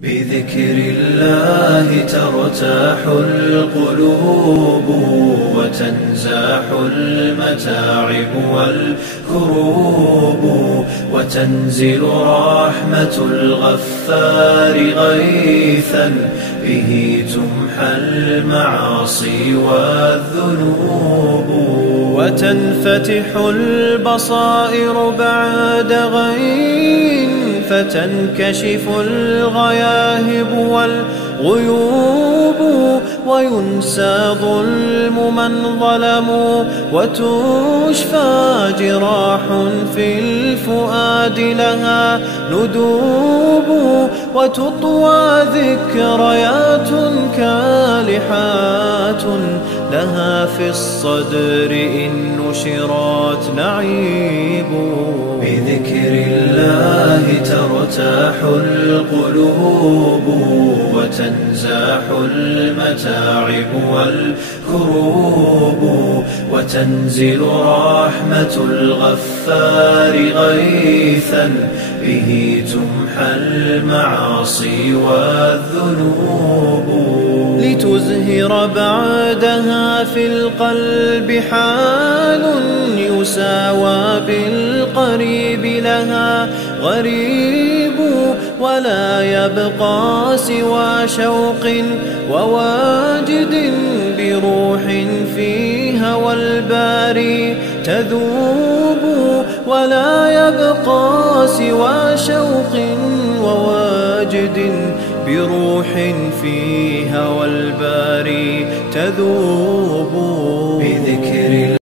بذكر الله ترتاح القلوب وتنزاح المتاعب والكروب وتنزل رحمة الغفار غيثا به تمحى المعاصي والذنوب وتنفتح البصائر بعد غين فتنكشف الغياهب والغيوب وينسى ظلم من ظلموا وتشفى جراح في الفؤاد لها ندوب وتطوى ذكريات كالحات لها في الصدر إن نشرات نعيب بذكر الله ترتاح القلوب وتنزاح المتاعب والكروب وتنزل رحمة الغفار غيثا به تمحى المعاصي والذنوب لتزهر بعدها في القلب حال يساوى بالقريب لها غريب ولا يبقى سوى شوق وواجد بروح في هوى الباري تذوب ولا يبقى سوى شوق وواجد بروح في هوى الباري تذوب بذكر